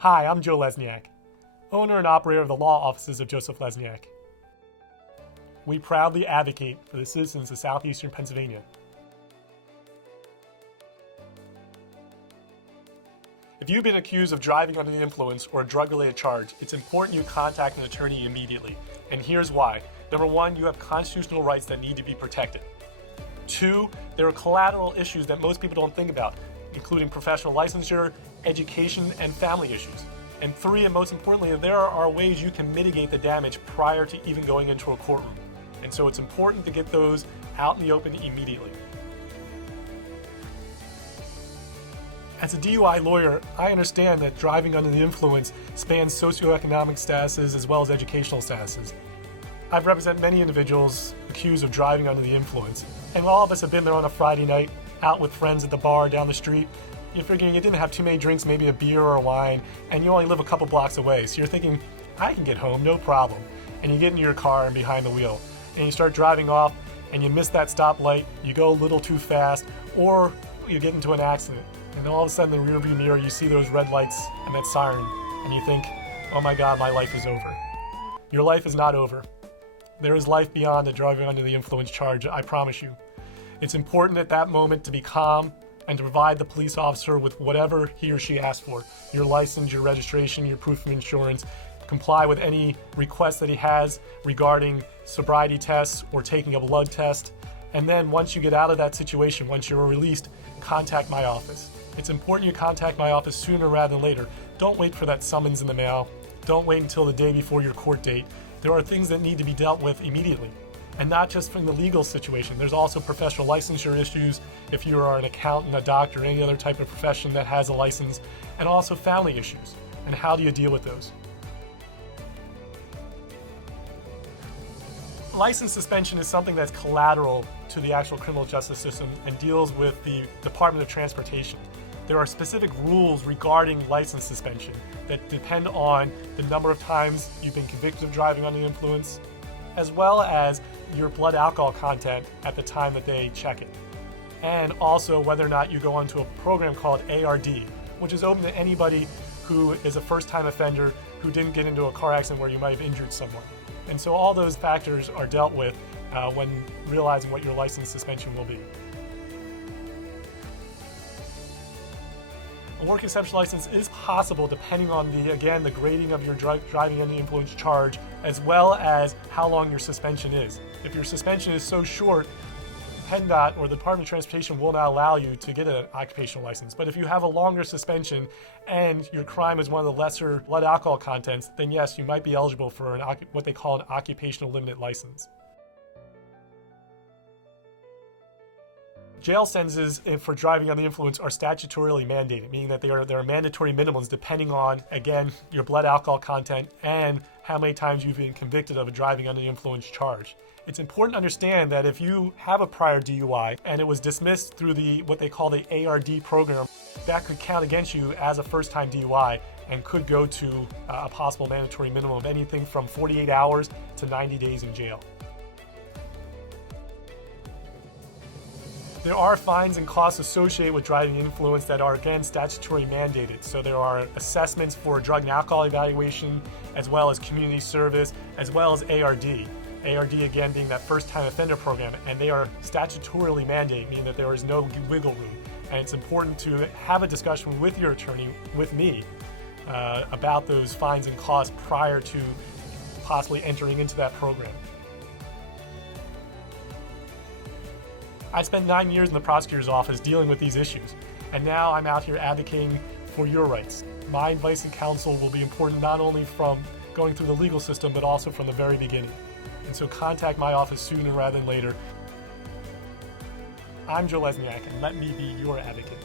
Hi, I'm Joe Lesniak, owner and operator of the law offices of Joseph Lesniak. We proudly advocate for the citizens of southeastern Pennsylvania. If you've been accused of driving under the influence or a drug-related charge, it's important you contact an attorney immediately. And here's why. Number one, you have constitutional rights that need to be protected. Two, there are collateral issues that most people don't think about, including professional licensure, education, and family issues. And three, and most importantly, there are ways you can mitigate the damage prior to even going into a courtroom. And so it's important to get those out in the open immediately. As a DUI lawyer, I understand that driving under the influence spans socioeconomic statuses as well as educational statuses. I've represented many individuals accused of driving under the influence, and all of us have been there on a Friday night, out with friends at the bar down the street. You're figuring you didn't have too many drinks, maybe a beer or a wine, and you only live a couple blocks away, so you're thinking, I can get home, no problem. And you get into your car and behind the wheel, and you start driving off, and you miss that stoplight, you go a little too fast, or you get into an accident. And then all of a sudden in the rearview mirror, you see those red lights and that siren, and you think, oh my God, my life is over. Your life is not over. There is life beyond the driving under the influence charge, I promise you. It's important at that moment to be calm and to provide the police officer with whatever he or she asks for. Your license, your registration, your proof of insurance. Comply with any requests that he has regarding sobriety tests or taking a blood test. And then once you get out of that situation, once you're released, contact my office. It's important you contact my office sooner rather than later. Don't wait for that summons in the mail. Don't wait until the day before your court date. There are things that need to be dealt with immediately. And not just from the legal situation. There's also professional licensure issues if you are an accountant, a doctor, any other type of profession that has a license, and also family issues. And how do you deal with those? License suspension is something that's collateral to the actual criminal justice system and deals with the Department of Transportation. There are specific rules regarding license suspension that depend on the number of times you've been convicted of driving under the influence, as well as your blood alcohol content at the time that they check it. And also whether or not you go onto a program called ARD, which is open to anybody who is a first-time offender who didn't get into a car accident where you might have injured someone. And so all those factors are dealt with when realizing what your license suspension will be. A work exemption license is possible depending on the grading of your driving under the influence charge, as well as how long your suspension is. If your suspension is so short, PennDOT or the Department of Transportation will not allow you to get an occupational license. But if you have a longer suspension and your crime is one of the lesser blood alcohol contents, then yes, you might be eligible for what they call an occupational limited license. Jail sentences for driving under the influence are statutorily mandated, meaning that there are mandatory minimums depending on, again, your blood alcohol content and how many times you've been convicted of a driving under the influence charge. It's important to understand that if you have a prior DUI and it was dismissed through what they call the ARD program, that could count against you as a first-time DUI and could go to a possible mandatory minimum of anything from 48 hours to 90 days in jail. There are fines and costs associated with driving influence that are, again, statutory mandated. So there are assessments for drug and alcohol evaluation, as well as community service, as well as ARD. ARD, again, being that first-time offender program, and they are statutorily mandated, meaning that there is no wiggle room. And it's important to have a discussion with your attorney, with me, about those fines and costs prior to possibly entering into that program. I spent 9 years in the prosecutor's office dealing with these issues, and now I'm out here advocating for your rights. My advice and counsel will be important not only from going through the legal system, but also from the very beginning. And so contact my office sooner rather than later. I'm Joe Lesniak, and let me be your advocate.